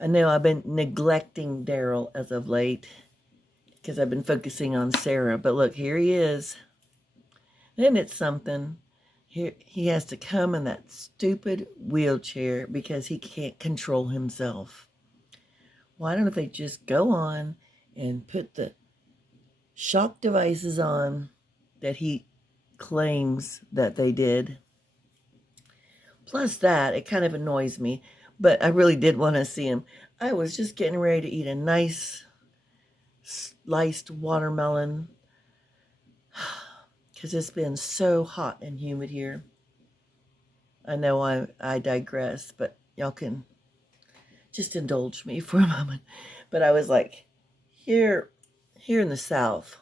I know I've been neglecting Darrell as of late because I've been focusing on Sarah. But look, here he is. Isn't it something? Here he has to come in that stupid wheelchair because he can't control himself. Why don't they just go on and put the shock devices on that he claims that they did? Plus that, it kind of annoys me, but I really did want to see him. I was just getting ready to eat a nice sliced watermelon because it's been so hot and humid here. I know I digress, but y'all can just indulge me for a moment. But I was like, here in the South,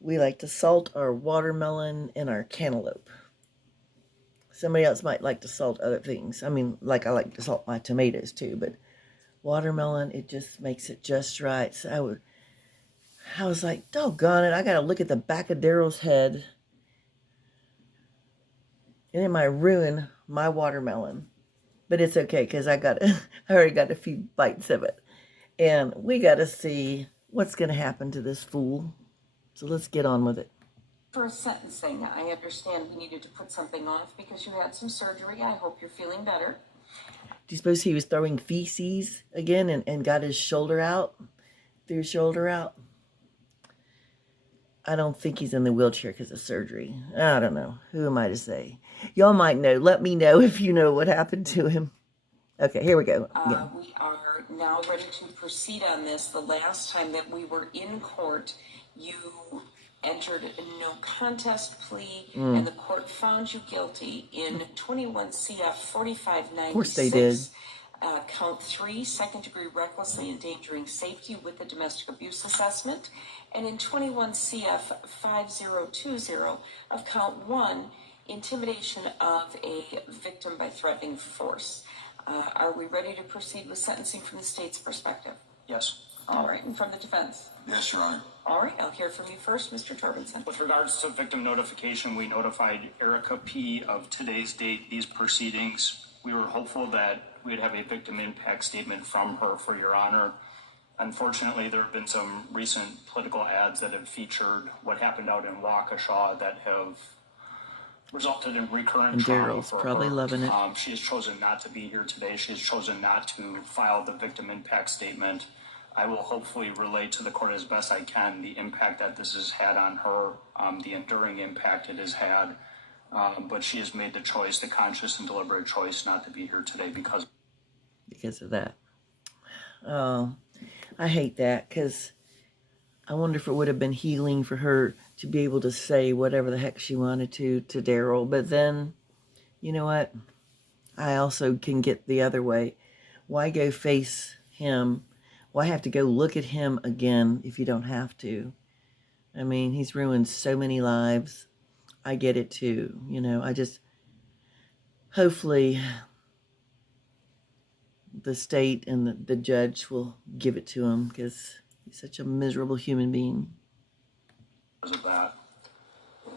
we like to salt our watermelon and our cantaloupe. Somebody else might like to salt other things. I mean, like I like to salt my tomatoes too, but watermelon, it just makes it just right. So I was like, doggone it, I got to look at the back of Darrell's head, and it might ruin my watermelon. But it's okay because I already got a few bites of it. And we got to see what's going to happen to this fool. So let's get on with it. For sentencing, I understand we needed to put something off because you had some surgery. I hope you're feeling better. Do you suppose he was throwing feces again and got his shoulder out? Threw his shoulder out? I don't think he's in the wheelchair because of surgery. I don't know. Who am I to say? Y'all might know. Let me know if you know what happened to him. Okay, here we go. We are now ready to proceed on this. The last time that we were in court, you entered a no contest plea, and the court found you guilty in 21 CF 4596. Of course they did. Count 3, second-degree recklessly endangering safety with a domestic abuse assessment, and in 21 CF 5020 of count 1, intimidation of a victim by threatening force. Are we ready to proceed with sentencing from the state's perspective? Yes. All right, and from the defense? Yes, Your Honor. All right, I'll hear from you first, Mr. Torbenson. With regards to victim notification, we notified Erica P. of today's date, these proceedings. We were hopeful that we'd have a victim impact statement from her for Your Honor. Unfortunately, there have been some recent political ads that have featured what happened out in Waukesha that have resulted in recurrent and trauma Darrell's for probably her. Loving it. She has chosen not to be here today. She has chosen not to file the victim impact statement. I will hopefully relate to the court as best I can the impact that this has had on her, the enduring impact it has had. But she has made the choice, the conscious and deliberate choice, not to be here today because of that. Oh, I hate that because I wonder if it would have been healing for her to be able to say whatever the heck she wanted to Darrell. But then, you know what? I also can get the other way. Why go face him? Why have to go look at him again if you don't have to? I mean, he's ruined so many lives. I get it too. You know, I just, hopefully the state and the judge will give it to him because he's such a miserable human being. of that.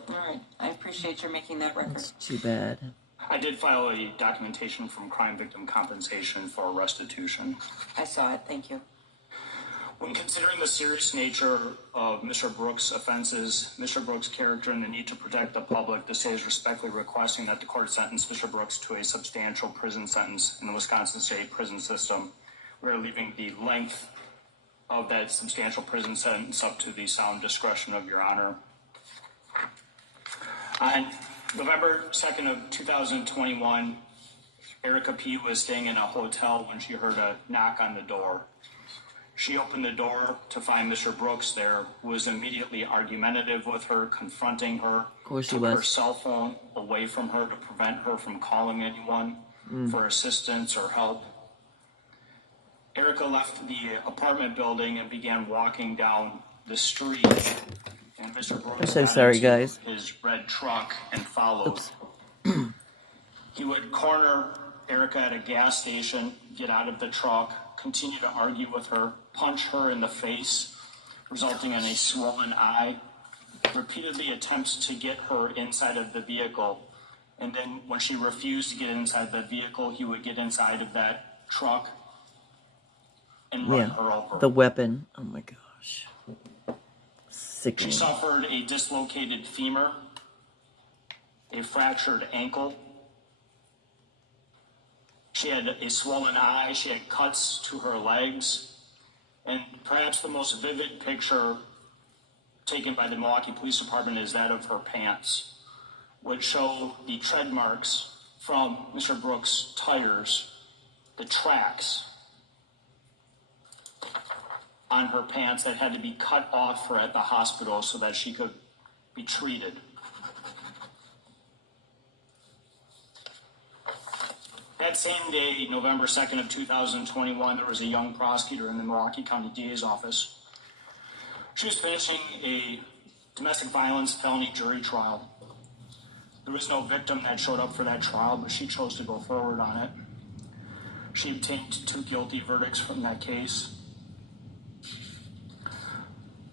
All right, I appreciate your making that record. It's too bad. I did file a documentation from crime victim compensation for restitution. I saw it, thank you. When considering the serious nature of Mr. Brooks' offenses, Mr. Brooks' character, and the need to protect the public, the state is respectfully requesting that the court sentence Mr. Brooks to a substantial prison sentence in the Wisconsin state prison system. We are leaving the length of that substantial prison sentence up to the sound discretion of Your Honor. On November 2nd of 2021, Erica P. was staying in a hotel when she heard a knock on the door. She opened the door to find Mr. Brooks there, who was immediately argumentative with her, confronting her. Of course he took was. her cell phone away from her to prevent her from calling anyone for assistance or help. Erica left the apartment building and began walking down the street. And Mr. Brooks I'm so got sorry, into guys. his red truck and followed. Oops. He would corner Erica at a gas station, get out of the truck, continue to argue with her, punch her in the face, resulting in a swollen eye, repeatedly attempts to get her inside of the vehicle. And then when she refused to get inside the vehicle, he would get inside of that truck and run Yeah. her over. The weapon. Oh my gosh. She Sickening. suffered a dislocated femur, a fractured ankle. She had a swollen eye. She had cuts to her legs. And perhaps the most vivid picture taken by the Milwaukee Police Department is that of her pants, which show the tread marks from Mr. Brooks' tires, the tracks on her pants that had to be cut off her at the hospital so that she could be treated. That same day, November 2nd of 2021, there was a young prosecutor in the Milwaukee County DA's office. She was finishing a domestic violence felony jury trial. There was no victim that showed up for that trial, but she chose to go forward on it. She obtained 2 guilty verdicts from that case.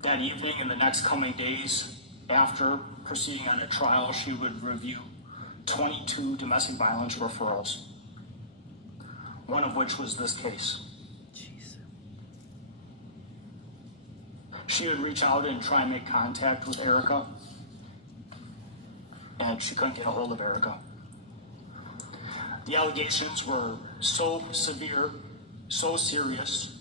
That evening and the next coming days after proceeding on a trial, she would review 22 domestic violence referrals, one of which was this case. Jeez. She would reach out and try and make contact with Erica, and she couldn't get a hold of Erica. The allegations were so severe, so serious,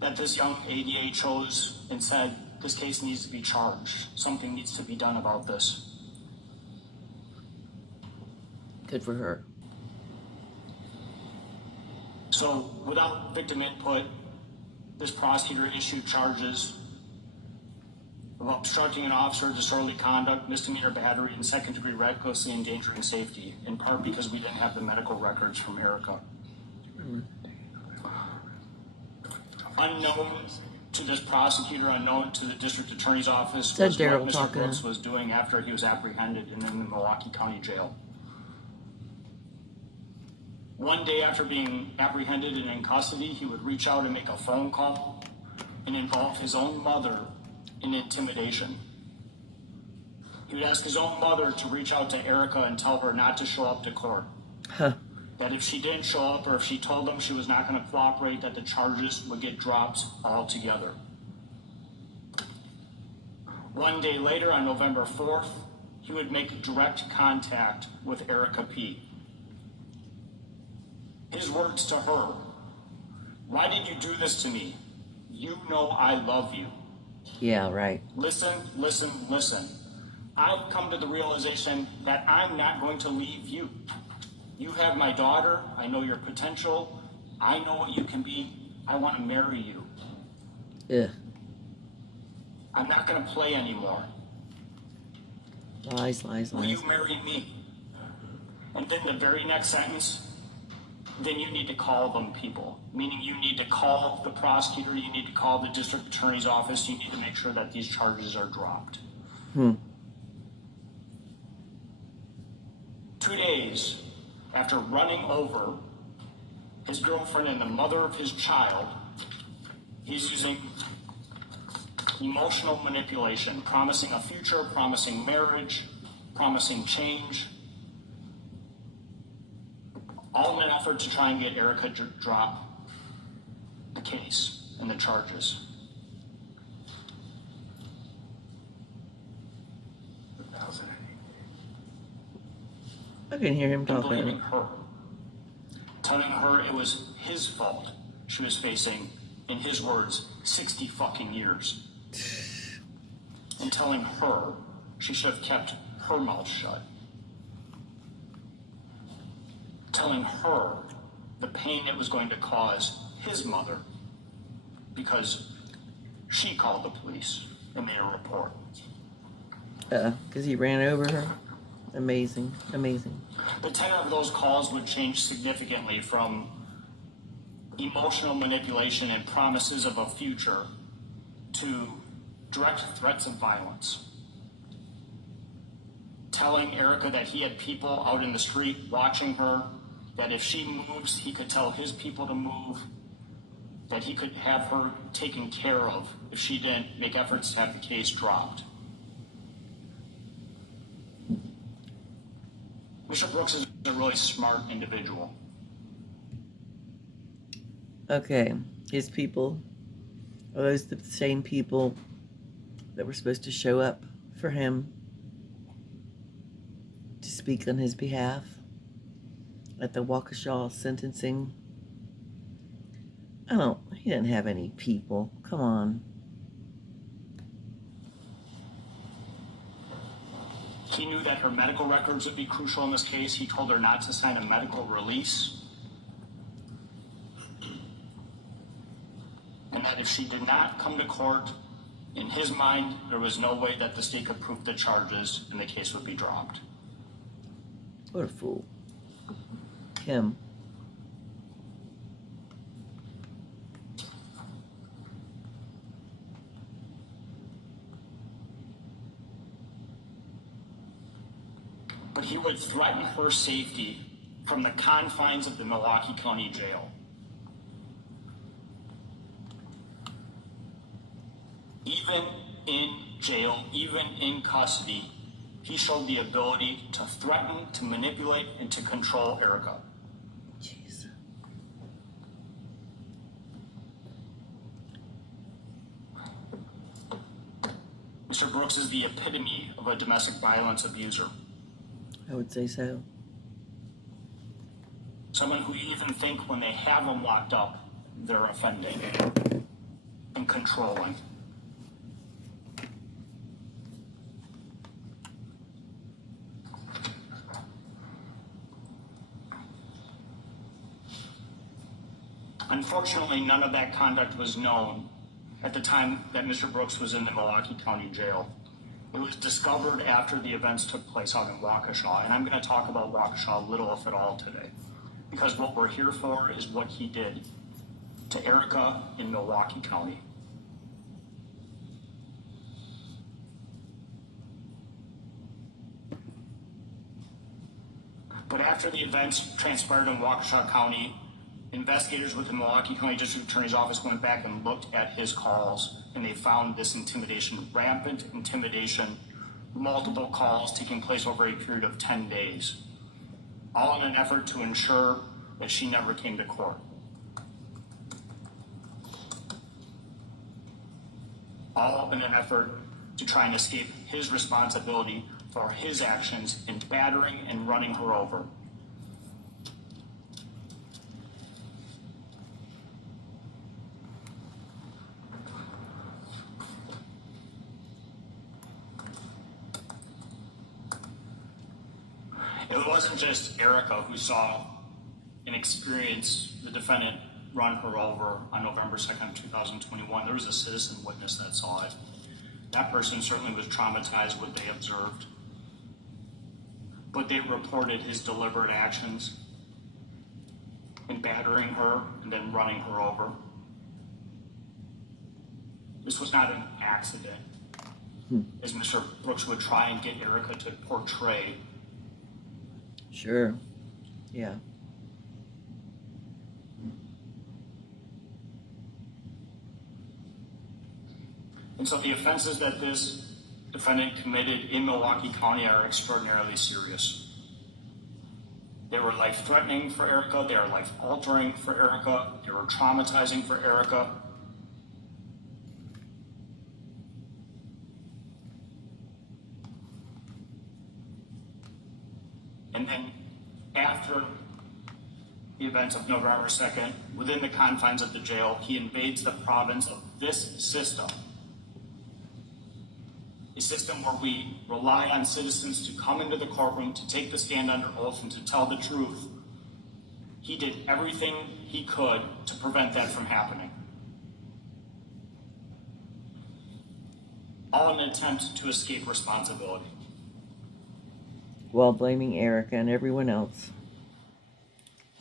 that this young ADA chose and said, this case needs to be charged. Something needs to be done about this. Good for her. So without victim input, this prosecutor issued charges of obstructing an officer, disorderly conduct, misdemeanor battery, and second-degree recklessly endangering safety, in part because we didn't have the medical records from Erica. Unknown to this prosecutor, unknown to the district attorney's office, Said was Darrell what Mr. talking. Brooks was doing after he was apprehended in the Milwaukee County Jail. One day after being apprehended and in custody, he would reach out and make a phone call and involve his own mother in intimidation. He would ask his own mother to reach out to Erica and tell her not to show up to court. Huh. That if she didn't show up or if she told them she was not going to cooperate, that the charges would get dropped altogether. One day later, on November 4th, he would make direct contact with Erica P. His words to her, "Why did you do this to me? You know I love you. Yeah, right. Listen, listen, listen. I've come to the realization that I'm not going to leave you. You have my daughter. I know your potential. I know what you can be. I want to marry you. Ugh. I'm not going to play anymore. Lies, lies, Will lies. you marry me?" And then the very next sentence, then you need to call them people. Meaning you need to call the prosecutor, you need to call the district attorney's office, you need to make sure that these charges are dropped. 2 days after running over his girlfriend and the mother of his child, he's using emotional manipulation, promising a future, promising marriage, promising change, all in an effort to try and get Erica to drop the case and the charges. I can hear him And talking. blaming her, telling her it was his fault she was facing, in his words, 60 fucking years. And telling her she should have kept her mouth shut. Telling her the pain it was going to cause his mother because she called the police and made a report. Because he ran over her. Amazing, amazing. The tenor of those calls would change significantly from emotional manipulation and promises of a future to direct threats of violence. Telling Erica that he had people out in the street watching her, that if she moves, he could tell his people to move, that he could have her taken care of if she didn't make efforts to have the case dropped. Mr. Brooks is a really smart individual. Okay, his people, are those the same people that were supposed to show up for him to speak on his behalf at the Waukesha sentencing? He didn't have any people. Come on. He knew that her medical records would be crucial in this case. He told her not to sign a medical release. And that if she did not come to court, in his mind, there was no way that the state could prove the charges and the case would be dropped. What a fool. Him. But he would threaten her safety from the confines of the Milwaukee County Jail. Even in jail, even in custody, he showed the ability to threaten, to manipulate, and to control Erica. Jeez. Mr. Brooks is the epitome of a domestic violence abuser. I would say so. Someone who you even think when they have them locked up, they're offending and controlling. Unfortunately, none of that conduct was known at the time that Mr. Brooks was in the Milwaukee County Jail. It was discovered after the events took place out in Waukesha, and I'm going to talk about Waukesha little, if at all, today, because what we're here for is what he did to Erica in Milwaukee County. But after the events transpired in Waukesha County, investigators with the Milwaukee County District Attorney's Office went back and looked at his calls, and they found this intimidation, rampant intimidation, multiple calls taking place over a period of 10 days, all in an effort to ensure that she never came to court. All in an effort to try and escape his responsibility for his actions in battering and running her over. It wasn't just Erica who saw and experienced the defendant run her over on November 2nd, 2021. There was a citizen witness that saw it. That person certainly was traumatized what they observed. But they reported his deliberate actions in battering her and then running her over. This was not an accident, as Mr. Brooks would try and get Erica to portray. Sure. Yeah. And so the offenses that this defendant committed in Milwaukee County are extraordinarily serious. They were life-threatening for Erica. They are life-altering for Erica. They were traumatizing for Erica. And then after the events of November 2nd, within the confines of the jail, he invades the province of this system. A system where we rely on citizens to come into the courtroom, to take the stand under oath, and to tell the truth. He did everything he could to prevent that from happening. All in an attempt to escape responsibility. While blaming Erica and everyone else.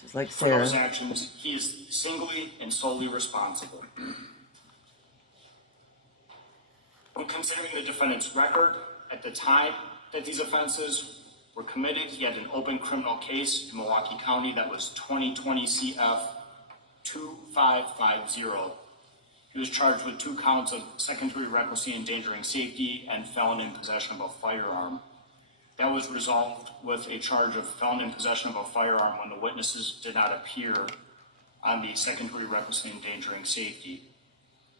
Just like For Sarah. those actions, he is singly and solely responsible. When considering the defendant's record at the time that these offenses were committed, he had an open criminal case in Milwaukee County that was 2020 CF 2550. He was charged with 2 counts of second-degree recklessly endangering safety and felon in possession of a firearm. That was resolved with a charge of felon in possession of a firearm when the witnesses did not appear on the second-degree recklessly endangering safety.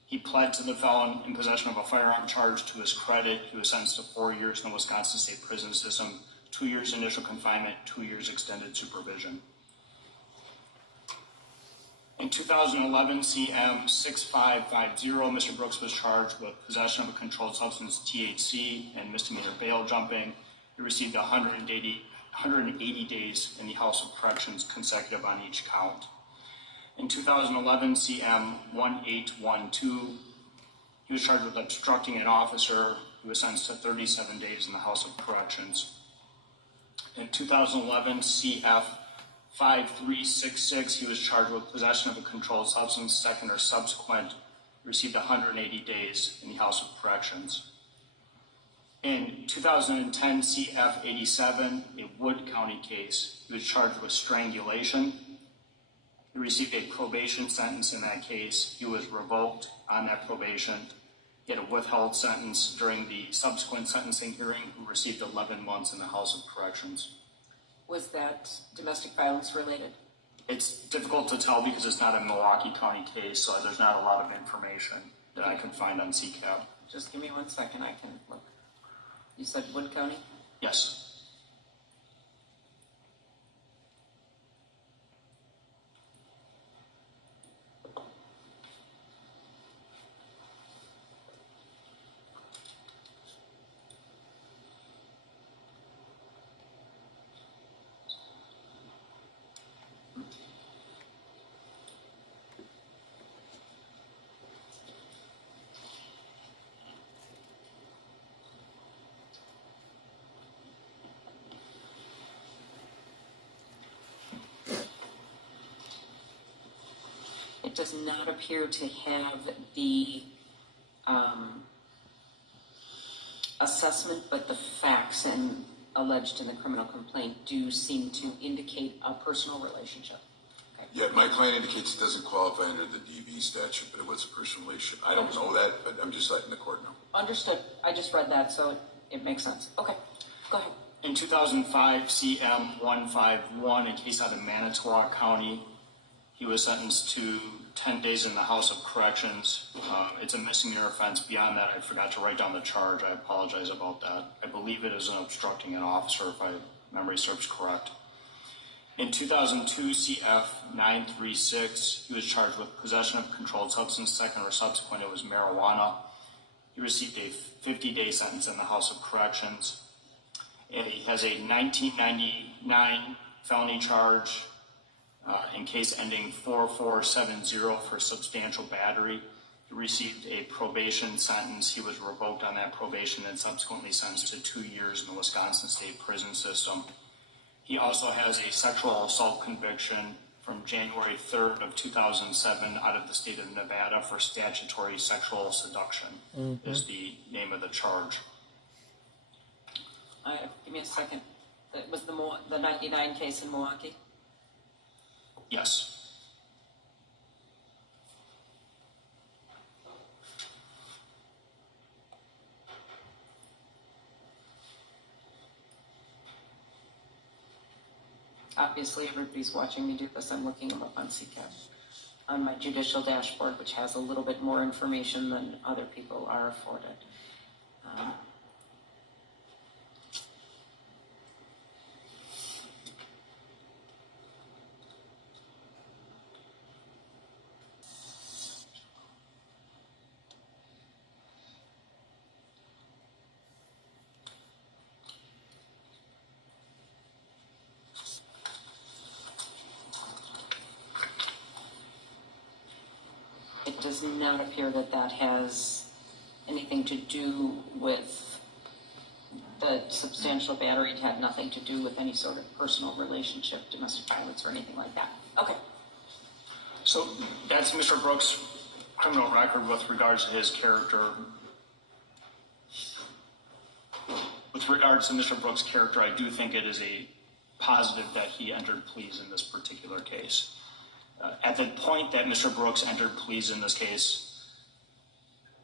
He pled to the felon in possession of a firearm charge to his credit. He was sentenced to 4 years in the Wisconsin State Prison System, 2 years initial confinement, 2 years extended supervision. In 2011 CM 6550, Mr. Brooks was charged with possession of a controlled substance, THC, and misdemeanor bail jumping. He received 180 days in the House of Corrections consecutive on each count. In 2011 CM 1812, he was charged with obstructing an officer. He was sentenced to 37 days in the House of Corrections. In 2011 CF 5366, he was charged with possession of a controlled substance, second or subsequent. He received 180 days in the House of Corrections. In 2010 CF 87, a Wood County case, he was charged with strangulation. He received a probation sentence in that case. He was revoked on that probation. He had a withheld sentence during the subsequent sentencing hearing, who received 11 months in the House of Corrections. Was that domestic violence related? It's difficult to tell because it's not a Milwaukee County case, so there's not a lot of information that I could find on CCAP. Just give me 1 second, I can look. You said Wood County? Yes. It does not appear to have the assessment, but the facts and alleged in the criminal complaint do seem to indicate a personal relationship. Okay. Yeah, my client indicates it doesn't qualify under the DV statute, but it was a personal relationship. I don't know that, but I'm just letting the court know. Understood. I just read that, so it makes sense. Okay, go ahead. In 2005 CM 151, a case out of Manitowoc County, he was sentenced to 10 days in the House of Corrections. It's a misdemeanor offense. Beyond that, I forgot to write down the charge. I apologize about that. I believe it is an obstructing an officer, if my memory serves correct. In 2002 CF 936, he was charged with possession of controlled substance, second or subsequent. It was marijuana. He received a 50-day sentence in the House of Corrections. And he has a 1999 felony charge in case ending 4470 for substantial battery. He received a probation sentence. He was revoked on that probation and subsequently sentenced to 2 years in the Wisconsin State Prison System. He also has a sexual assault conviction from January 3rd of 2007 out of the state of Nevada for statutory sexual seduction is the name of the charge. Give me a second. That was the 99 case in Milwaukee? Yes. Obviously, everybody's watching me do this. I'm looking them up on CCAP, on my judicial dashboard, which has a little bit more information than other people are afforded. It does not appear that that has anything to do with the substantial battery. It had nothing to do with any sort of personal relationship, domestic violence, or anything like that. Okay. So that's Mr. Brooks' criminal record with regards to his character. With regards to Mr. Brooks' character, I do think it is a positive that he entered pleas in this particular case. At the point that Mr. Brooks entered pleas in this case,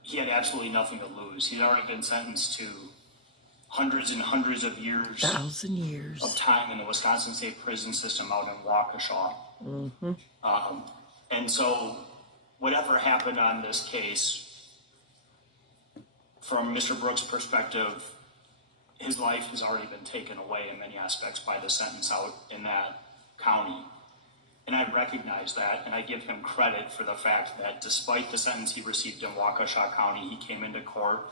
he had absolutely nothing to lose. He'd already been sentenced to hundreds and hundreds of years, 1,000 years of time in the Wisconsin State Prison System out in Waukesha. And so whatever happened on this case, from Mr. Brooks' perspective, his life has already been taken away in many aspects by the sentence out in that county. And I recognize that, and I give him credit for the fact that despite the sentence he received in Waukesha County, he came into court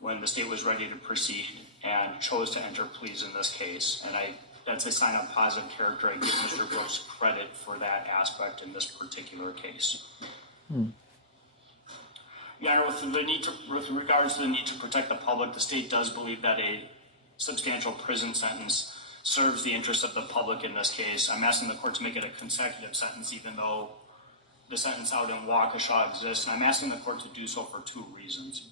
when the state was ready to proceed and chose to enter pleas in this case. And that's a sign of positive character. I give Mr. Brooks credit for that aspect in this particular case. Yeah, with regards to the need to protect the public, the state does believe that a substantial prison sentence serves the interests of the public in this case. I'm asking the court to make it a consecutive sentence, even though the sentence out in Waukesha exists. And I'm asking the court to do so for two reasons.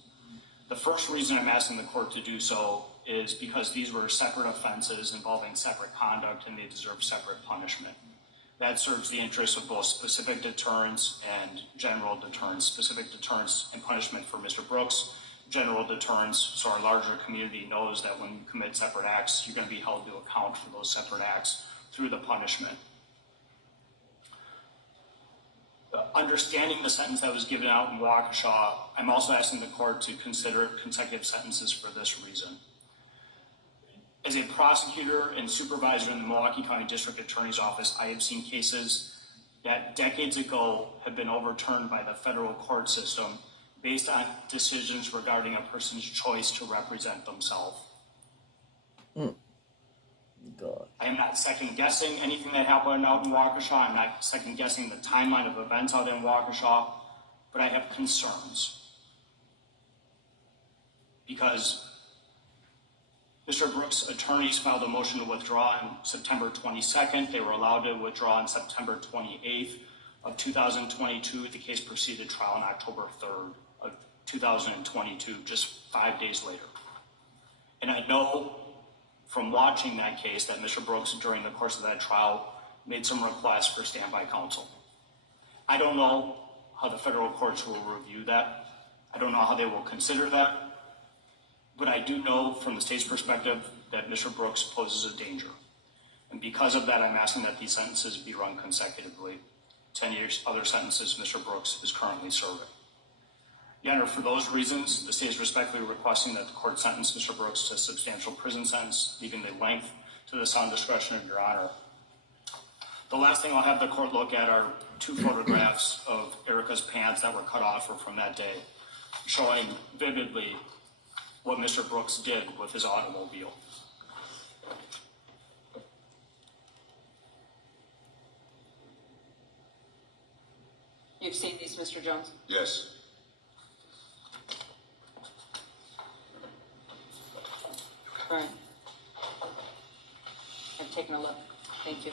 The first reason I'm asking the court to do so is because these were separate offenses involving separate conduct and they deserve separate punishment. That serves the interests of both specific deterrence and general deterrence. Specific deterrence and punishment for Mr. Brooks, general deterrence, so our larger community knows that when you commit separate acts, you're going to be held to account for those separate acts through the punishment. Understanding the sentence that was given out in Waukesha, I'm also asking the court to consider consecutive sentences for this reason. As a prosecutor and supervisor in the Milwaukee County District Attorney's Office, I have seen cases that decades ago have been overturned by the federal court system based on decisions regarding a person's choice to represent themselves. God. I am not second guessing anything that happened out in Waukesha. I'm not second guessing the timeline of events out in Waukesha, but I have concerns. Because Mr. Brooks' attorneys filed a motion to withdraw on September 22nd. They were allowed to withdraw on September 28th of 2022. The case proceeded to trial on October 3rd of 2022, just 5 days later. And I know from watching that case that Mr. Brooks, during the course of that trial, made some requests for standby counsel. I don't know how the federal courts will review that. I don't know how they will consider that. But I do know from the state's perspective that Mr. Brooks poses a danger. And because of that, I'm asking that these sentences be run consecutively. 10 years, other sentences Mr. Brooks is currently serving. Your Honor, for those reasons, the state is respectfully requesting that the court sentence Mr. Brooks to a substantial prison sentence, leaving the length to the sound discretion of Your Honor. The last thing I'll have the court look at are two photographs of Erica's pants that were cut off her from that day, showing vividly what Mr. Brooks did with his automobile. You've seen these, Mr. Jones? Yes. All right. I've taken a look. Thank you.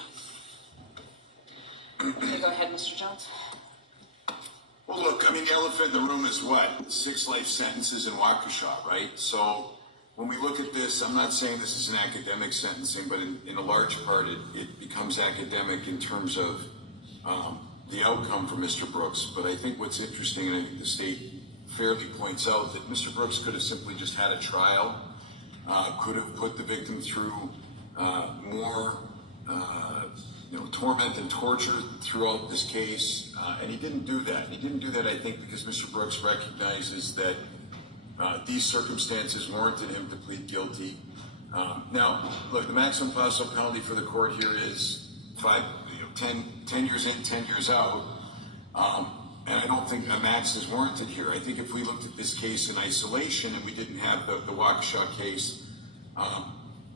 Okay, go ahead, Mr. Jones. Well, look, I mean, the elephant in the room is what? 6 life sentences in Waukesha, right? So when we look at this, I'm not saying this is an academic sentencing, but in a large part, it becomes academic in terms of the outcome for Mr. Brooks. But I think what's interesting, and I think the state fairly points out, that Mr. Brooks could have simply just had a trial, could have put the victim through more torment and torture throughout this case, and he didn't do that. He didn't do that, I think, because Mr. Brooks recognizes that these circumstances warranted him to plead guilty. Now, look, the maximum possible penalty for the court here is 10 years in, 10 years out, and I don't think a max is warranted here. I think if we looked at this case in isolation and we didn't have the Waukesha case,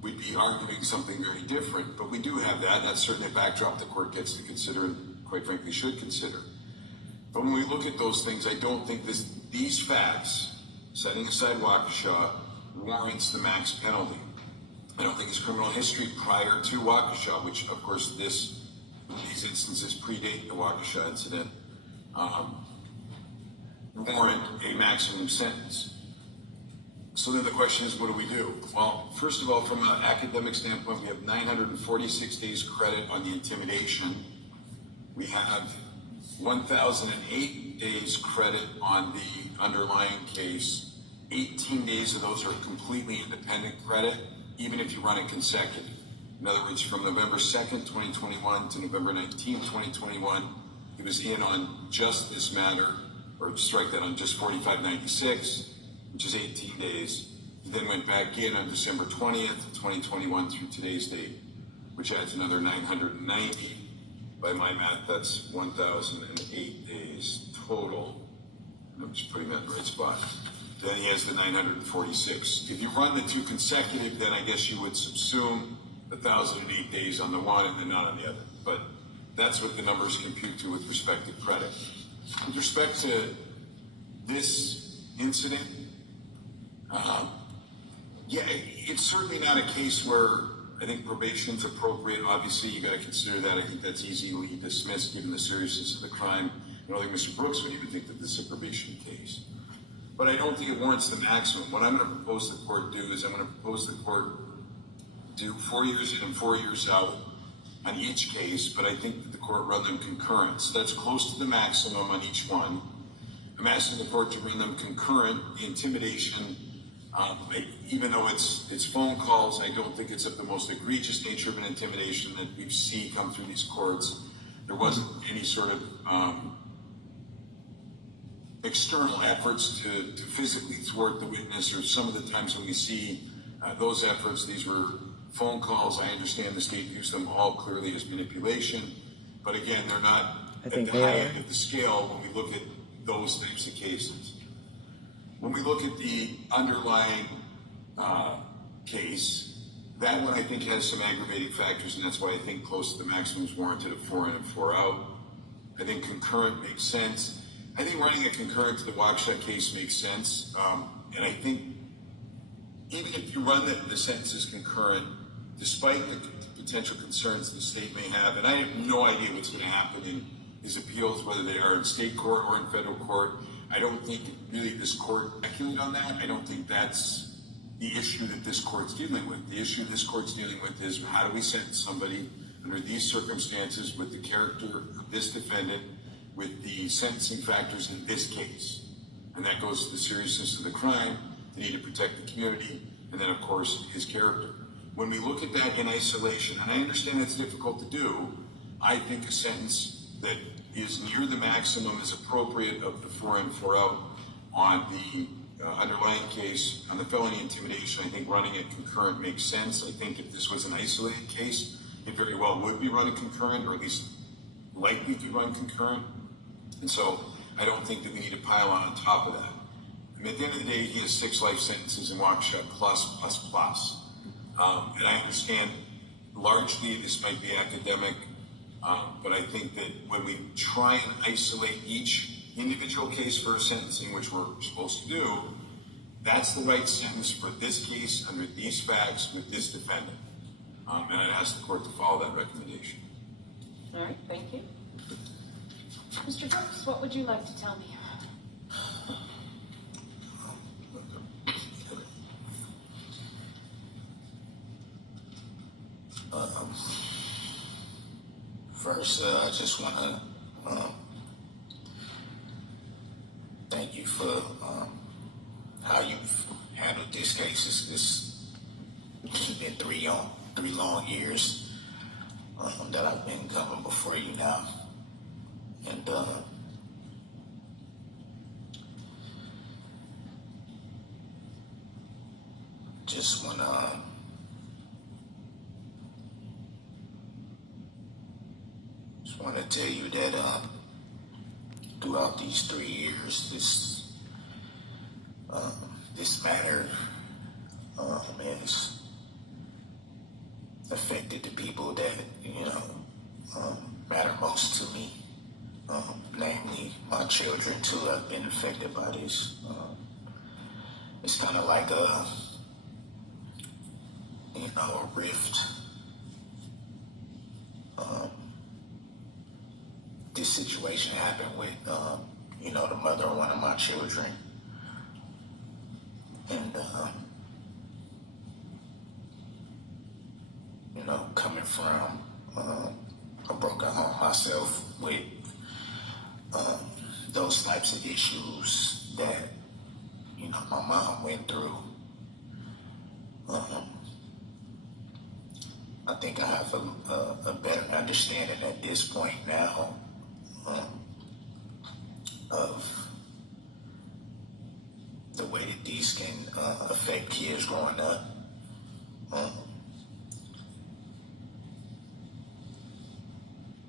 we'd be arguing something very different, but we do have that. That's certainly a backdrop the court gets to consider and, quite frankly, should consider. But when we look at those things, I don't think these facts, setting aside Waukesha, warrants the max penalty. I don't think his criminal history prior to Waukesha, which, of course, these instances predate the Waukesha incident, warrant a maximum sentence. So then the question is, what do we do? Well, first of all, from an academic standpoint, we have 946 days credit on the intimidation. We have 1,008 days credit on the underlying case. 18 days of those are completely independent credit, even if you run it consecutive. In other words, from November 2nd, 2021 to November 19th, 2021, He was in on just this matter, or strike that, on just 4596, which is 18 days. He then went back in on December 20th, 2021 through today's date, which adds another 990. By my math, that's 1,008 days total. I'm just putting that in the right spot. Then he has the 946. If you run the two consecutive, then I guess you would subsume 1,008 days on the one and then not on the other. But that's what the numbers compute to with respect to credit. With respect to this incident, yeah, it's certainly not a case where I think probation's appropriate. Obviously, you got to consider that. I think that's easily dismissed given the seriousness of the crime. I don't think Mr. Brooks would even think that this is a probation case. But I don't think it warrants the maximum. What I'm going to propose the court do is I'm going to propose the court do 4 years in and 4 years out on each case, but I think that the court run them concurrent. So that's close to the maximum on each one. I'm asking the court to run them concurrent. The intimidation, even though it's phone calls, I don't think it's of the most egregious nature of an intimidation that we've seen come through these courts. There wasn't any sort of external efforts to physically thwart the witness, or some of the times when we see those efforts, these were phone calls. I understand the state used them all clearly as manipulation, but again, they're not at the high end of the scale when we look at those types of cases. When we look at the underlying case, that one I think has some aggravating factors, and that's why I think close to the maximum is warranted of 4 in and 4 out. I think concurrent makes sense. I think running a concurrent to the Waukesha case makes sense, and I think even if you run the sentences concurrent, despite the potential concerns the state may have, and I have no idea what's going to happen in his appeals, whether they are in state court or in federal court, I don't think really this court speculate on that. I don't think that's the issue that this court's dealing with. The issue this court's dealing with is how do we sentence somebody under these circumstances with the character of this defendant, with the sentencing factors in this case. And that goes to the seriousness of the crime, the need to protect the community, and then of course his character. When we look at that in isolation, and I understand it's difficult to do, I think a sentence that is near the maximum is appropriate of the 4 in, 4 out on the underlying case. On the felony intimidation, I think running it concurrent makes sense. I think if this was an isolated case, it very well would be run concurrent, or at least likely to run concurrent. And so I don't think that we need to pile on top of that. I mean, at the end of the day, he has 6 life sentences in Waukesha plus. And I understand largely this might be academic, but I think that when we try and isolate each individual case for a sentencing, which we're supposed to do, that's the right sentence for this case under these facts with this defendant. And I'd ask the court to follow that recommendation. All right, thank you. Mr. Brooks, what would you like to tell me? First, I just want to thank you for how you've handled this case. It's been three long years that I've been coming before you now, and just want to tell you that throughout these 3 years, this matter has affected the people that matter most to me, namely my children too have been affected by this. It's kind of like a rift. This situation happened with, the mother of one of my children. And, coming from a broken home myself with those types of issues that, my mom went through, I think I have a better understanding at this point now of the way that these can affect kids growing up.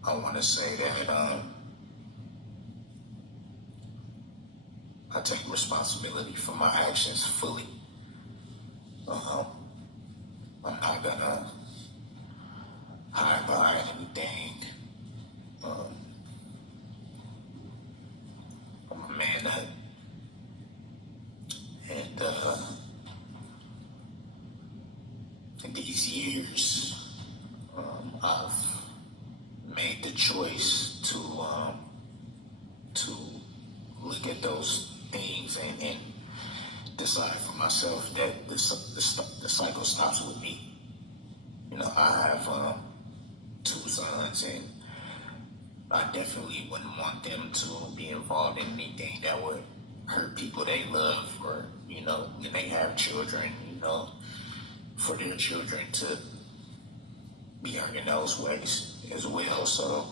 I want to say that I take responsibility for my actions fully. I'm not gonna hide behind anything. I'm a man up, and in these years, I've made the choice to look at those things and decide for myself that the cycle stops with me. You know, I have 2 sons, and I definitely wouldn't want them to be involved in anything that would hurt people they love, or, you know, when they have children, you know, for their children to be hurt in those ways as well. So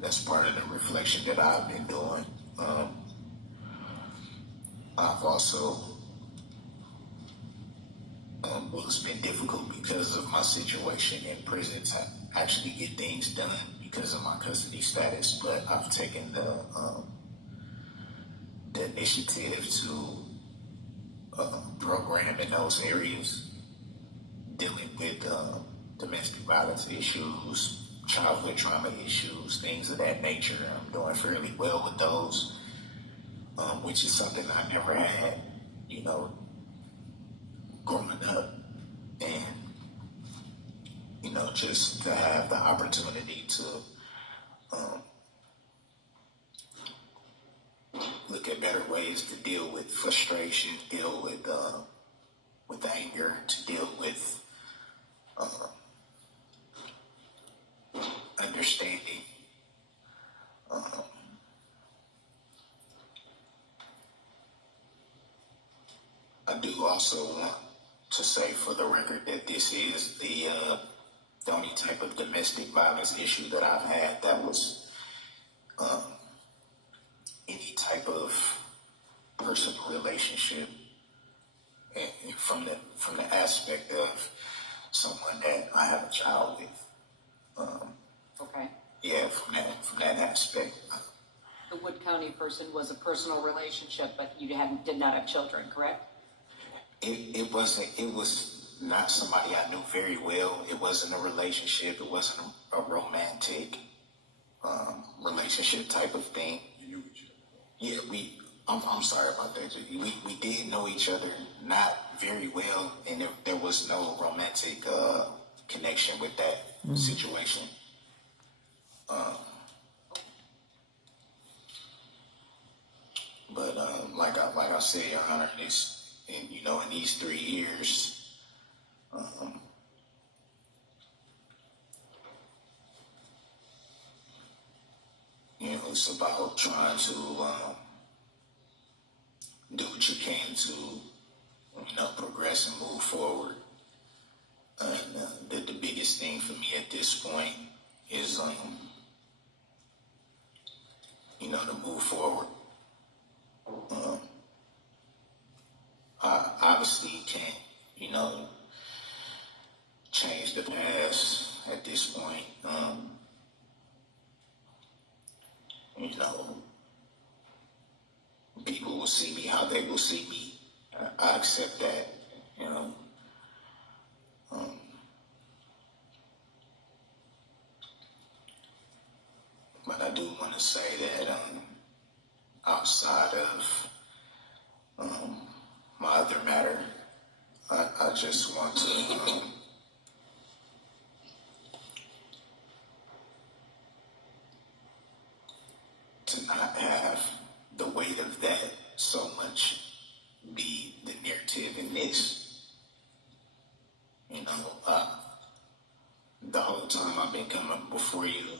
that's part of the reflection that I've been doing. I've also, well, it's been difficult because of my situation in prison to actually get things done because of my custody status, but I've taken the initiative to program in those areas, dealing with domestic violence issues, childhood trauma issues, things of that nature. I'm doing fairly well with those, which is something I never had, you know, growing up. And, you know, just to have the opportunity to look at better ways to deal with frustration, deal with anger, to deal with understanding. I do also want to say for the record that this is the only type of domestic violence issue that I've had that was any type of personal relationship, and from the aspect of someone that I have a child with. Okay. Yeah, from that aspect. The Wood County person was a personal relationship, but you did not have children, correct? It was not somebody I knew very well. It wasn't a relationship. It wasn't a romantic relationship type of thing. You knew each other? Yeah, I'm sorry about that. We did know each other, not very well, and there was no romantic connection with that situation. But like I said, Your Honor, in these 3 years, it's about trying to do what you can to, progress and move forward. And the biggest thing for me at this point is, to move forward. I obviously can't, change the past at this point. People will see me how they will see me. I accept that, But I do want to say that outside of my other matter, I just want to not have the weight of that so much be the narrative in this. The whole time I've been coming before you,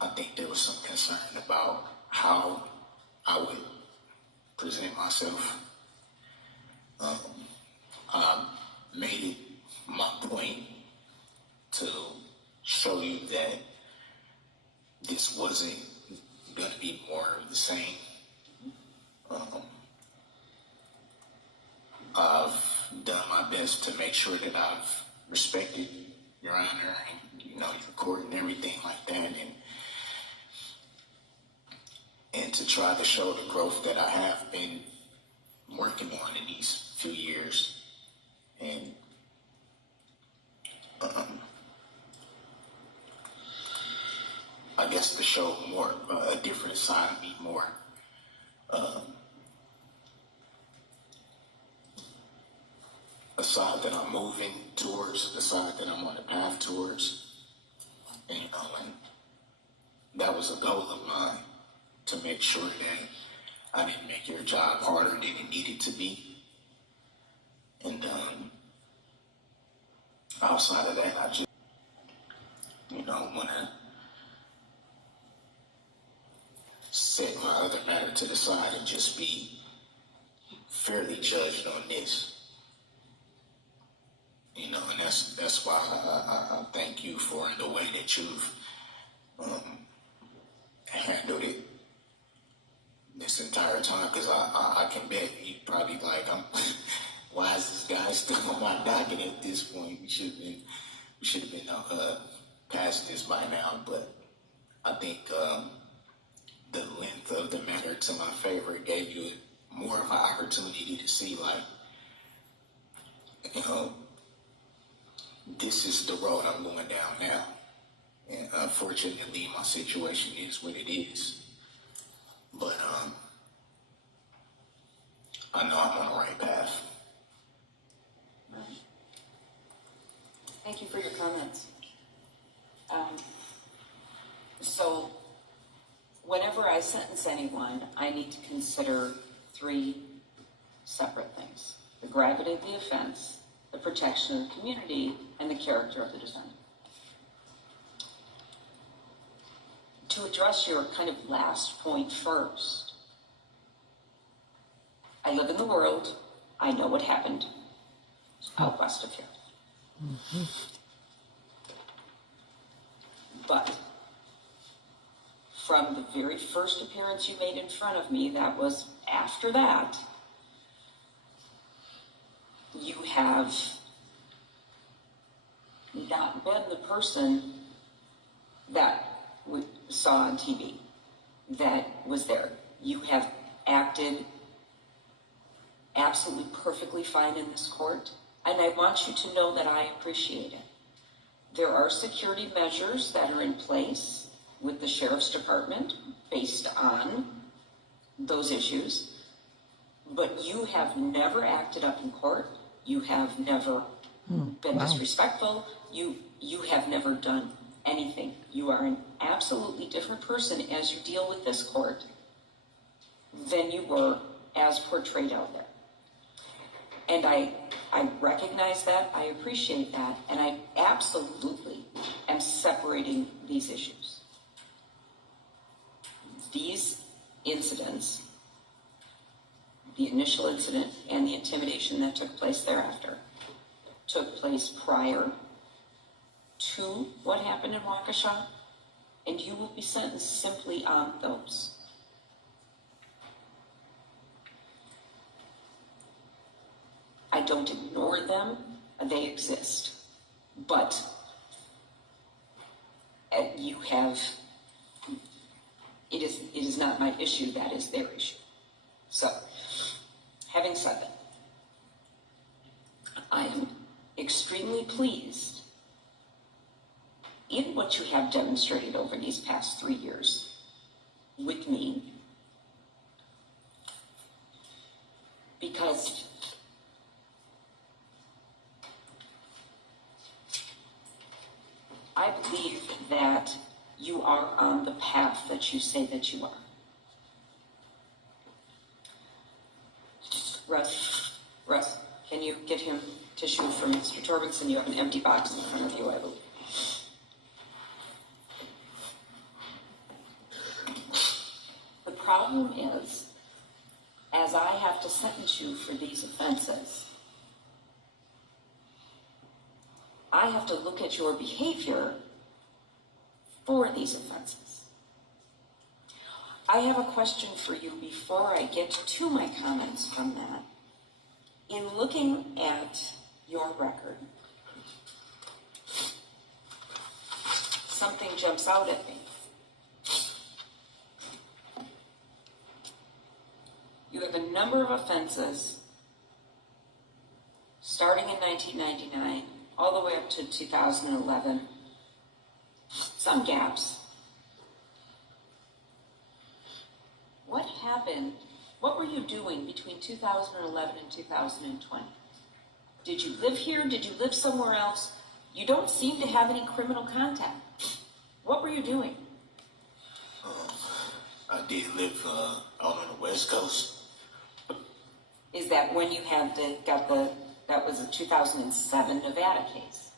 I think there was some concern about how I would present myself. I made it my point to show you that this wasn't going to be more of the same. I've done my best to make sure that I've respected Your Honor and, you know, your court and everything like that, and to try to show the growth that I have been working on in these few years. And I guess to show more, a different side of me, more a side that I'm moving towards, the side that I'm on the path towards. And, you know, and that was a goal of mine, to make sure that I didn't make your job harder than it needed to be. And outside of that, I just, you know, want to set my other matter to the side and just be fairly judged on this. You know, and that's why I thank you for the way that you've handled it this entire time, because I can bet you probably like, why is this guy still on my docket at this point? We should have been past this by now. But I think the length of the matter to my favor gave you more of an opportunity to see, like, you know, this is the road I'm going down now. And unfortunately, my situation is what it is. But I know I'm on the right path. Thank you for your comments. So whenever I sentence anyone, I need to consider three separate things: the gravity of the offense, the protection of the community, and the character of the defendant. To address your kind of last point first, I live in the world. I know what happened out west of here. Mm-hmm. But from the very first appearance you made in front of me, that was after that, you have not been the person that we saw on TV, that was there. You have acted absolutely perfectly fine in this court, and I want you to know that I appreciate it. There are security measures that are in place with the Sheriff's Department based on those issues, but you have never acted up in court. You have never been disrespectful. You have never done anything. You are an absolutely different person as you deal with this court than you were as portrayed out there. And I recognize that, I appreciate that, and I absolutely am separating these issues. These incidents, the initial incident and the intimidation that took place thereafter, took place prior to what happened in Waukesha, and you will be sentenced simply on those. I don't ignore them, they exist, but you have, it is not my issue, that is their issue. So, having said that, I am extremely pleased in what you have demonstrated over these past 3 years with me, because I believe that you are on the path that you say that you are. Russ, can you get him tissue for Mr. Torbenson? You have an empty box in front of you, I believe. The problem is, as I have to sentence you for these offenses, I have to look at your behavior for these offenses. I have a question for you before I get to my comments from that. In looking at your record, something jumps out at me. You have a number of offenses starting in 1999 all the way up to 2011. Some gaps. What happened? What were you doing between 2011 and 2020? Did you live here? Did you live somewhere else? You don't seem to have any criminal contact. What were you doing? I did live out on the West Coast. Is that when you had that was a 2007 Nevada case?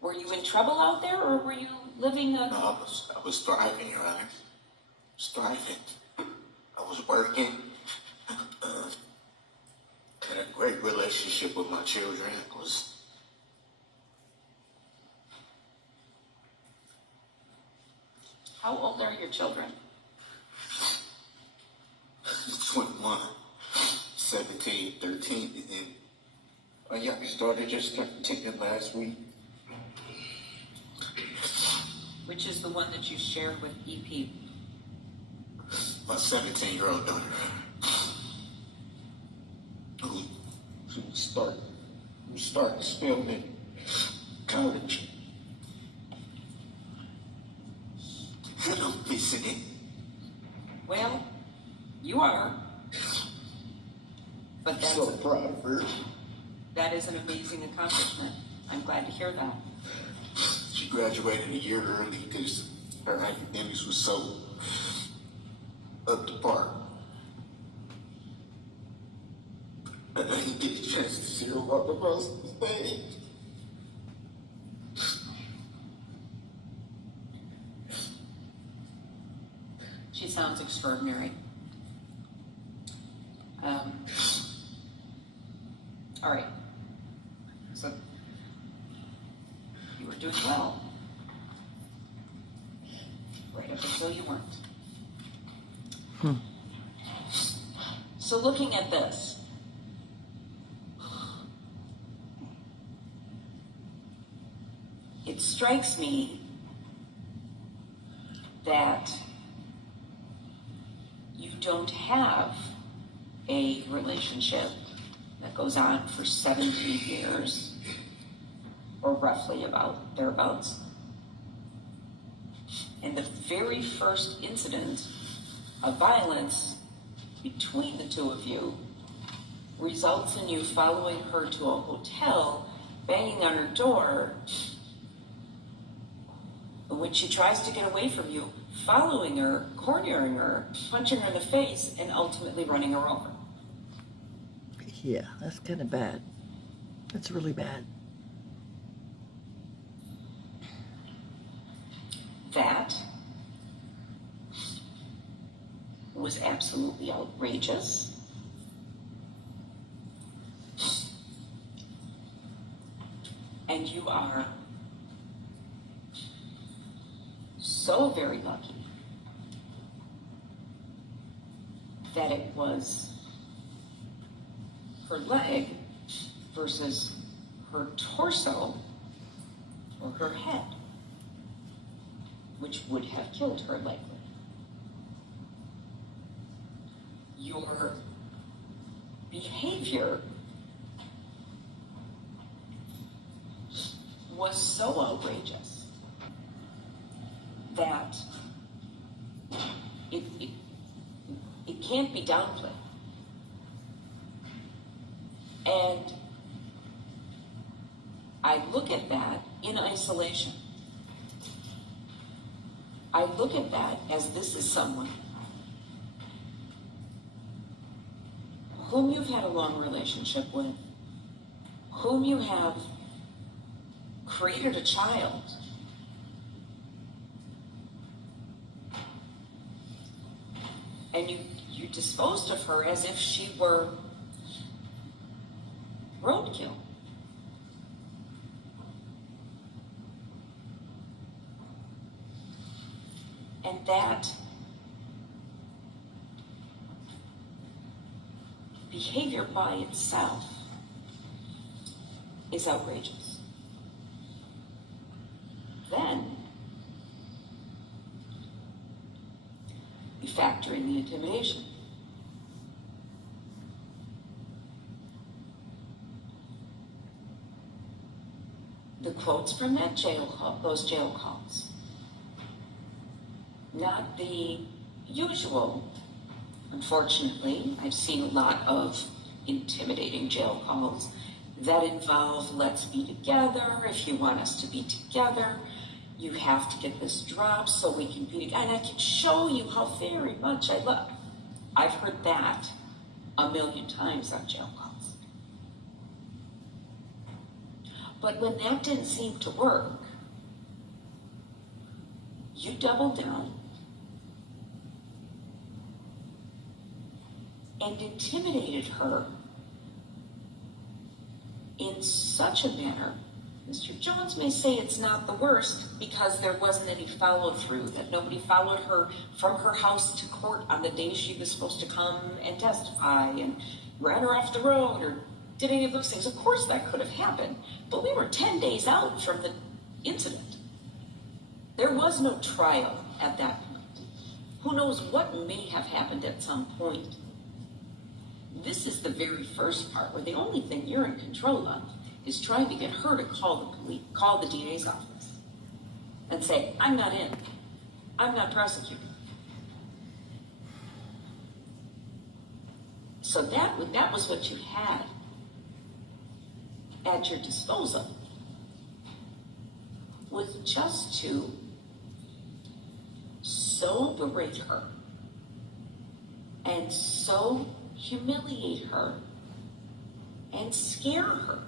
Were you in trouble out there, or were you living a... No, I was thriving, Your Honor. I was thriving. I was working. Had a great relationship with my children. How old are your children? 21, 17, 13, and then my youngest daughter just started taking last week. Which is the one that you shared with EP? My 17-year-old daughter, who started spelling in college. And I'm missing it. Well, you are. But that's So proud of her. that is an amazing accomplishment. I'm glad to hear that. She graduated a year early because her academics was so up to par. I didn't get a chance to see her walk across the stage. She sounds extraordinary. All right. So you were doing well. Right up until you weren't. So looking at this, it strikes me that you don't have a relationship that goes on for 17 years, or roughly about thereabouts. And the very first incident of violence between the two of you results in you following her to a hotel, banging on her door. And when she tries to get away from you, following her, cornering her, punching her in the face, and ultimately running her over. Yeah, that's kind of bad. That's really bad. That was absolutely outrageous. And you are so very lucky that it was her leg versus her torso or her head, which would have killed her likely. Your behavior was so outrageous that it can't be downplayed. And I look at that in isolation. I look at that as this is someone whom you've had a long relationship with, whom you have created a child, and you disposed of her as if she were roadkill. And that behavior by itself is outrageous. Then you factor in the intimidation. The quotes from that those jail calls, not the usual. Unfortunately, I've seen a lot of intimidating jail calls that involve, let's be together. If you want us to be together, you have to get this drop so we can be together. And I can show you how very much I love. I've heard that a million times on jail calls. But when that didn't seem to work, you doubled down and intimidated her in such a manner. Mr. Jones may say it's not the worst because there wasn't any follow through, that nobody followed her from her house to court on the day she was supposed to come and testify and ran her off the road or did any of those things. Of course that could have happened, but we were 10 days out from the incident. There was no trial at that point. Who knows what may have happened at some point. This is the very first part where the only thing you're in control of is trying to get her to call the police, call the DA's office and say, I'm not in, I'm not prosecuting. So that was what you had at your disposal, was just to so berate her and so humiliate her and scare her.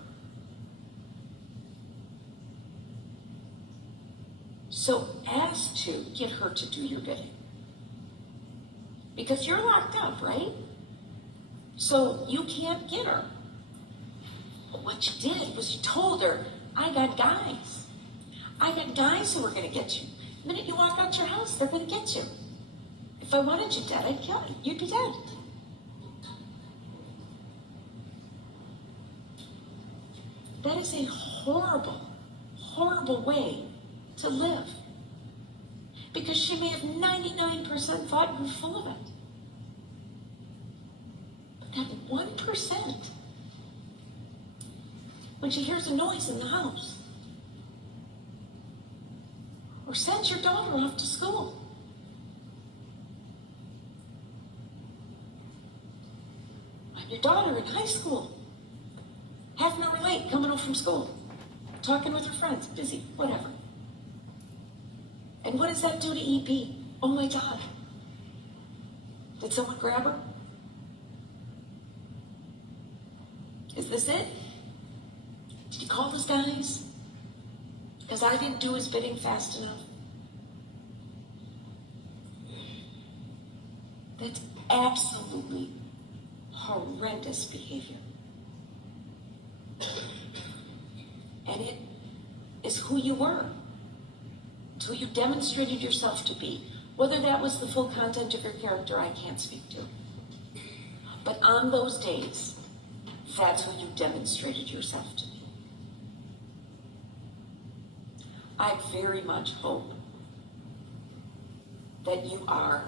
So as to get her to do your bidding. Because you're locked up, right? So you can't get her. But what you did was you told her, I got guys. I got guys who are going to get you. The minute you walk out your house, they're going to get you. If I wanted you dead, I'd kill you. You'd be dead. That is a horrible, horrible way to live. Because she may have 99% thought you were full of it. But that 1%, when she hears a noise in the house, or sends your daughter off to school, and your daughter in high school, half an hour late, coming home from school, talking with her friends, busy, whatever. And what does that do to EP? Oh my God. Did someone grab her? Is this it? Did you call those guys? Because I didn't do his bidding fast enough. That's absolutely horrendous behavior. And it is who you were. It's who you demonstrated yourself to be. Whether that was the full content of your character, I can't speak to. But on those days, that's who you demonstrated yourself to be. I very much hope that you are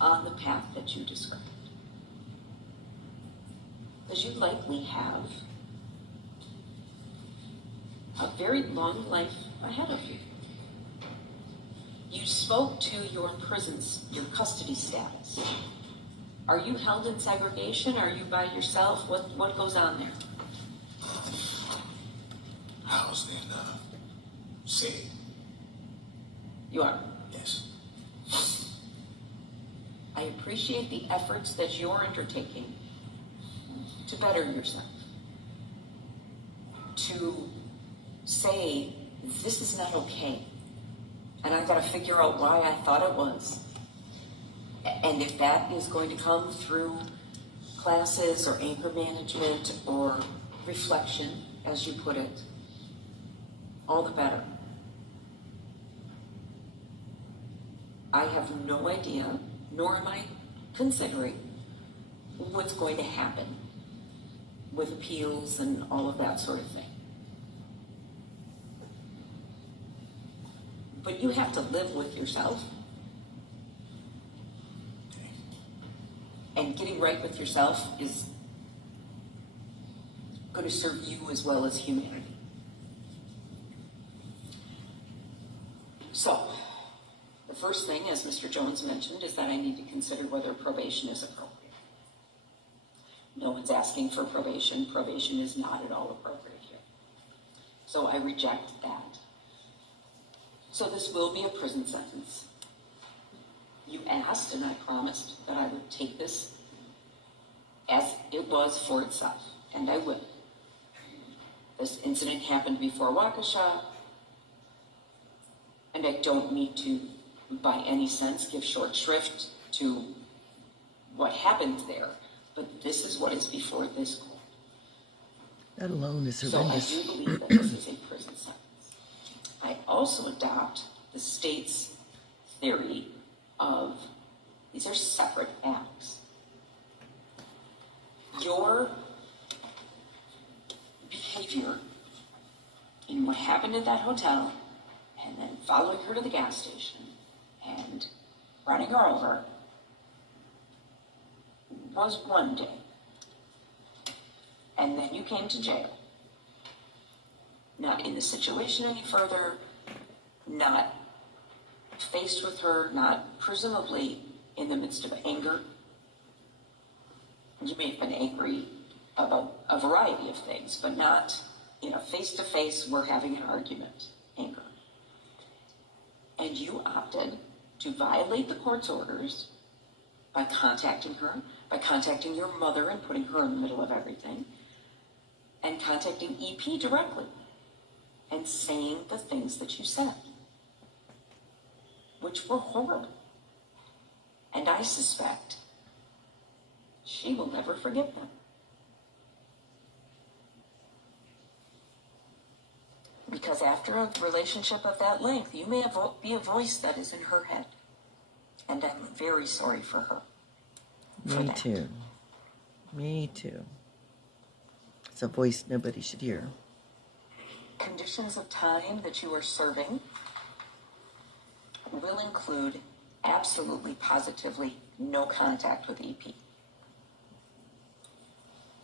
on the path that you described. Because you likely have a very long life ahead of you. You spoke to your prisons, your custody status. Are you held in segregation? Are you by yourself? What goes on there? Housed in city. You are. Yes. I appreciate the efforts that you're undertaking to better yourself. To say, this is not okay. And I've got to figure out why I thought it was. And if that is going to come through classes or anger management or reflection, as you put it, all the better. I have no idea, nor am I considering what's going to happen with appeals and all of that sort of thing. But you have to live with yourself. And getting right with yourself is going to serve you as well as humanity. So, the first thing, as Mr. Jones mentioned, is that I need to consider whether probation is appropriate. No one's asking for probation. Probation is not at all appropriate here. So I reject that. So this will be a prison sentence. You asked, and I promised that I would take this as it was for itself, and I will. This incident happened before Waukesha, and I don't mean to, by any sense, give short shrift to what happened there, but this is what is before this court. That alone is So I horrendous. do believe that this is a prison sentence. I also adopt the state's theory of these are separate acts. Your behavior in what happened at that hotel, and then following her to the gas station and running her over, was one day. And then you came to jail. Not in the situation any further, not faced with her, not presumably in the midst of anger. You may have been angry about a variety of things, but not in a face-to-face, we're having an argument, anger. And you opted to violate the court's orders by contacting her, by contacting your mother and putting her in the middle of everything, and contacting EP directly and saying the things that you said, which were horrible. And I suspect she will never forget them. Because after a relationship of that length, you may be a voice that is in her head. And I'm very sorry for her. Me too. Me too. It's a voice nobody should hear. Conditions of time that you are serving will include absolutely, positively no contact with EP.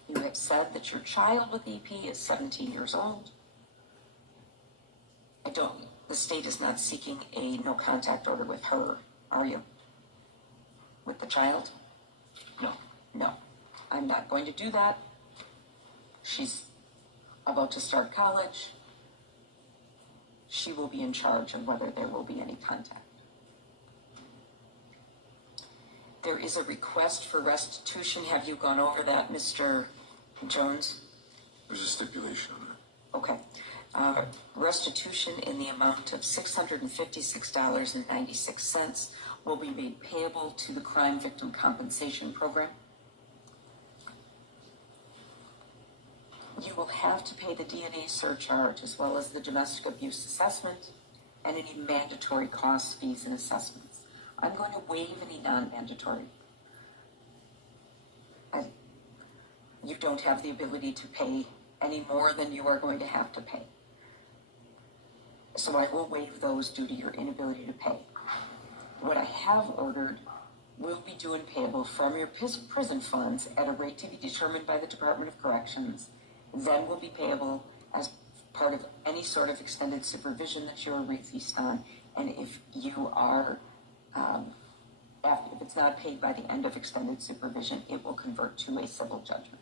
You have said that your child with EP is 17 years old. The state is not seeking a no contact order with her, are you? With the child? No. I'm not going to do that. She's about to start college. She will be in charge of whether there will be any contact. There is a request for restitution. Have you gone over that, Mr. Jones? There's a stipulation on that. Okay. Restitution in the amount of $656.96 will be made payable to the Crime Victim Compensation Program. You will have to pay the DNA surcharge as well as the domestic abuse assessment and any mandatory costs, fees, and assessments. I'm going to waive any non-mandatory. You don't have the ability to pay any more than you are going to have to pay. So I will waive those due to your inability to pay. What I have ordered will be due and payable from your prison funds at a rate to be determined by the Department of Corrections, then will be payable as part of any sort of extended supervision that you're released on. And if you are, if it's not paid by the end of extended supervision, it will convert to a civil judgment.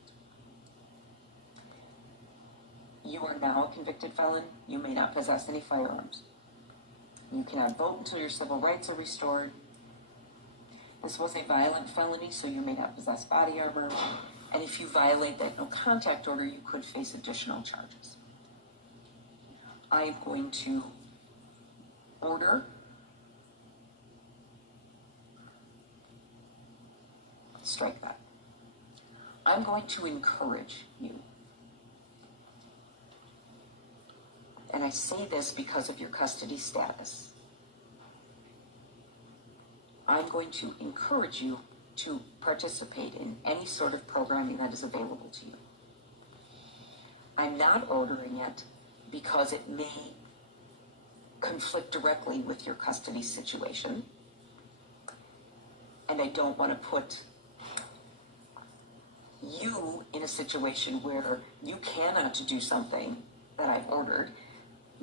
You are now a convicted felon. You may not possess any firearms. You cannot vote until your civil rights are restored. This was a violent felony, so you may not possess body armor. And if you violate that no contact order, you could face additional charges. I am going to order strike that. I'm going to encourage you. And I say this because of your custody status. I'm going to encourage you to participate in any sort of programming that is available to you. I'm not ordering it because it may conflict directly with your custody situation, and I don't want to put you in a situation where you cannot do something that I've ordered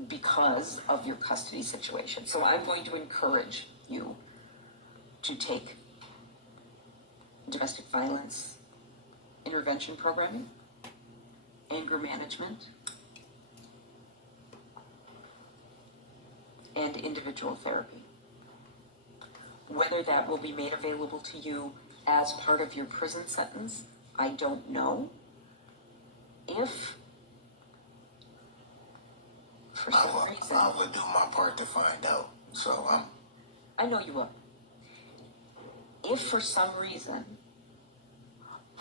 because of your custody situation. So I'm going to encourage you to take domestic violence intervention programming, anger management, and individual therapy. Whether that will be made available to you as part of your prison sentence, I don't know. If, for some reason, I will do my part to find out. So I know you will. If for some reason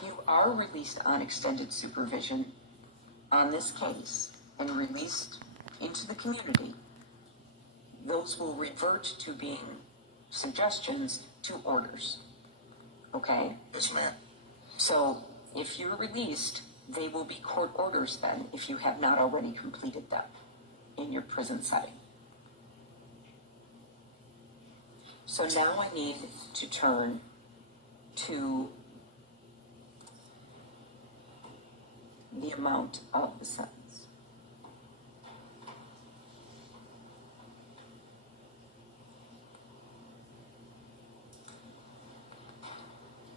you are released on extended supervision on this case and released into the community, those will revert to being suggestions to orders. Okay? yes, ma'am. So if you're released, they will be court orders then, if you have not already completed them in your prison setting. So now I need to turn to the amount of the sentence.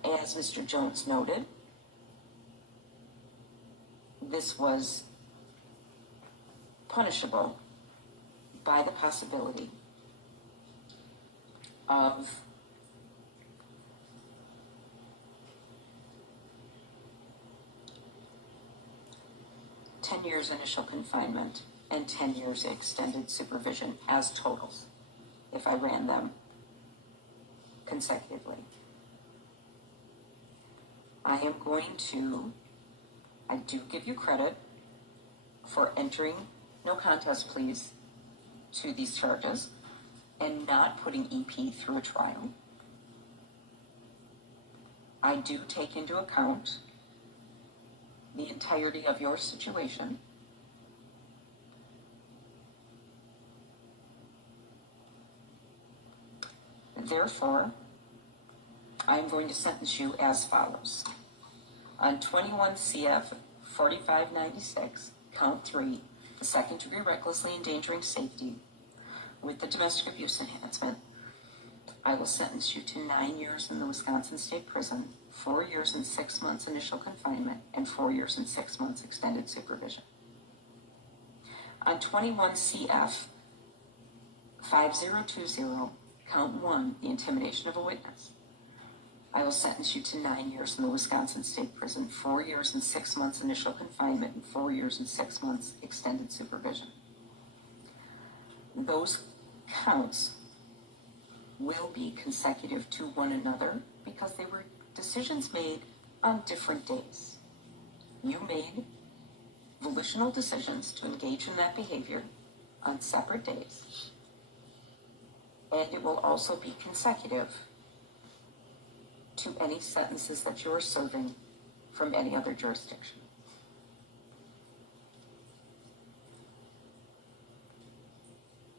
As Mr. Jones noted, this was punishable by the possibility of years initial confinement and 10 years extended supervision as totals, if I ran them consecutively. I do give you credit for entering no contest pleas to these charges and not putting EP through a trial. I do take into account the entirety of your situation. Therefore, I'm going to sentence you as follows. On 21 CF 4596, count 3, the second degree recklessly endangering safety with the domestic abuse enhancement, I will sentence you to 9 years in the Wisconsin State Prison, 4 years and 6 months initial confinement, and 4 years and 6 months extended supervision. On 21 CF 5020, count 1, the intimidation of a witness, I will sentence you to 9 years in the Wisconsin State Prison, 4 years and 6 months initial confinement, and 4 years and 6 months extended supervision. Those counts will be consecutive to one another because they were decisions made on different days. You made volitional decisions to engage in that behavior on separate days. And it will also be consecutive to any sentences that you are serving from any other jurisdiction.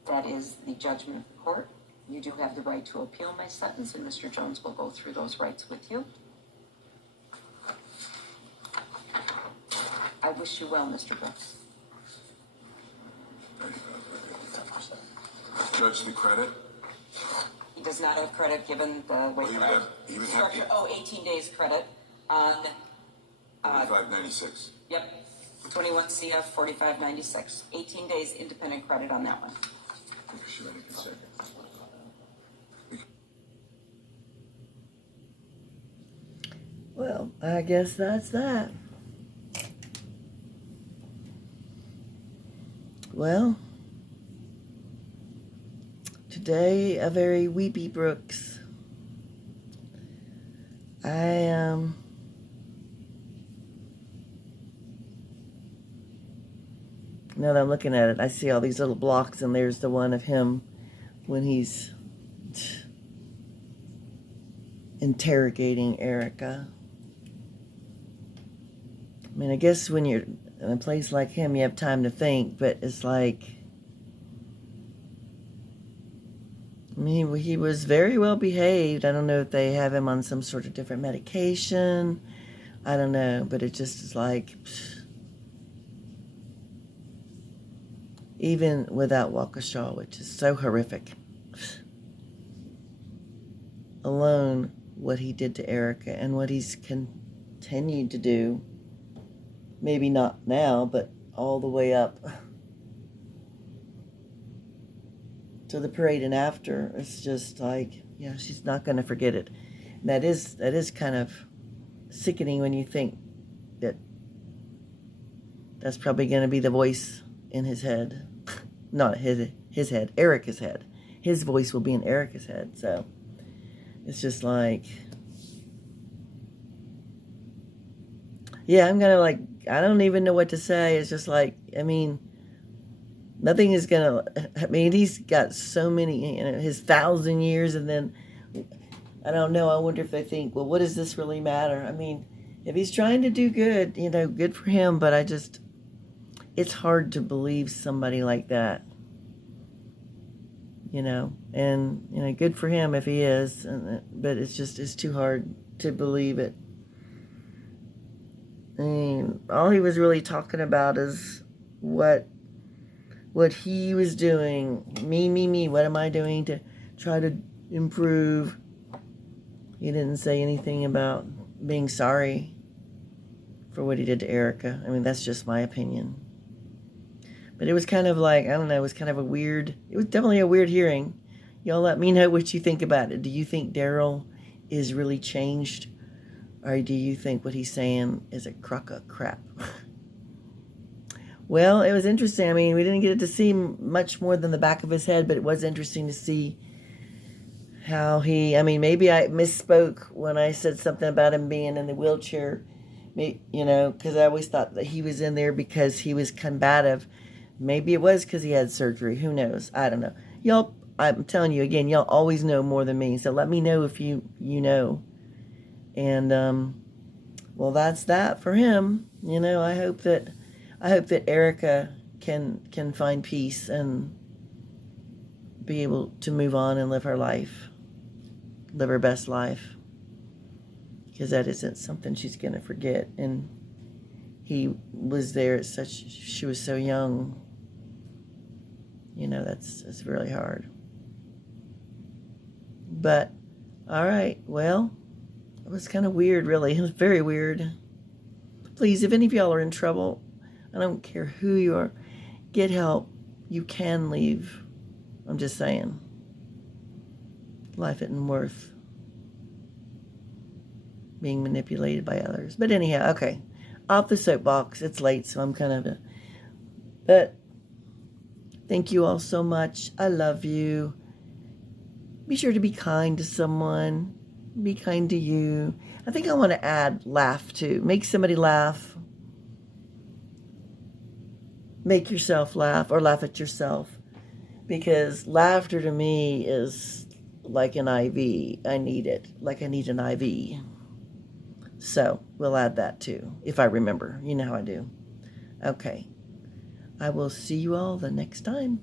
That is the judgment of the court. You do have the right to appeal my sentence, and Mr. Jones will go through those rights with you. I wish you well, Mr. Brooks. Judge, the credit? He does not have credit given the way He would have structure. 18 days credit on 4596. Yep, 21 CF 4596. 18 days independent credit on that one. Sure, any second. Well, I guess that's that. Well, today a very weepy Brooks. Now that I'm looking at it, I see all these little blocks, and there's the one of him when he's interrogating Erica. I mean, I guess when you're in a place like him, you have time to think, but it's like, I mean, he was very well behaved. I don't know if they have him on some sort of different medication. I don't know, but it just is like, even without Waukesha, which is so horrific, alone what he did to Erica and what he's continued to do, maybe not now, but all the way up to the parade and after, it's just like, yeah, she's not going to forget it. And that is kind of sickening when you think that that's probably going to be the voice in his head. Not his head, Erica's head. His voice will be in Erica's head. So it's just like, yeah, I'm gonna like, I don't even know what to say. It's just like, I mean, nothing is gonna, I mean, he's got so many, his 1,000 years, and then, I don't know, I wonder if they think, well, what does this really matter? I mean, if he's trying to do good, good for him, but it's hard to believe somebody like that, and, good for him if he is, but it's too hard to believe it. I mean, all he was really talking about is what he was doing. Me, what am I doing to try to improve? He didn't say anything about being sorry for what he did to Erica. I mean, that's just my opinion. But it was kind of like, I don't know, it was definitely a weird hearing. Y'all let me know what you think about it. Do you think Darrell is really changed? Or do you think what he's saying is a crock of crap? Well, it was interesting. I mean, we didn't get to see much more than the back of his head, but it was interesting to see how maybe I misspoke when I said something about him being in the wheelchair, because I always thought that he was in there because he was combative. Maybe it was because he had surgery. Who knows? I don't know. Y'all, I'm telling you again, y'all always know more than me. So let me know if you know. And, well, that's that for him. I hope that Erica can find peace and be able to move on and live her life, live her best life, because that isn't something she's going to forget. And he was there she was so young. It's really hard. But, all right, well, it was kind of weird, really. It was very weird. Please, if any of y'all are in trouble, I don't care who you are, get help. You can leave. I'm just saying. Life isn't worth being manipulated by others. But anyhow, okay. Off the soapbox. It's late, so I'm kind of But thank you all so much. I love you. Be sure to be kind to someone. Be kind to you. I think I want to add laugh too. Make somebody laugh. Make yourself laugh or laugh at yourself. Because laughter to me is like an IV. I need it. Like I need an IV. So we'll add that too. If I remember. You know how I do. Okay. I will see you all the next time.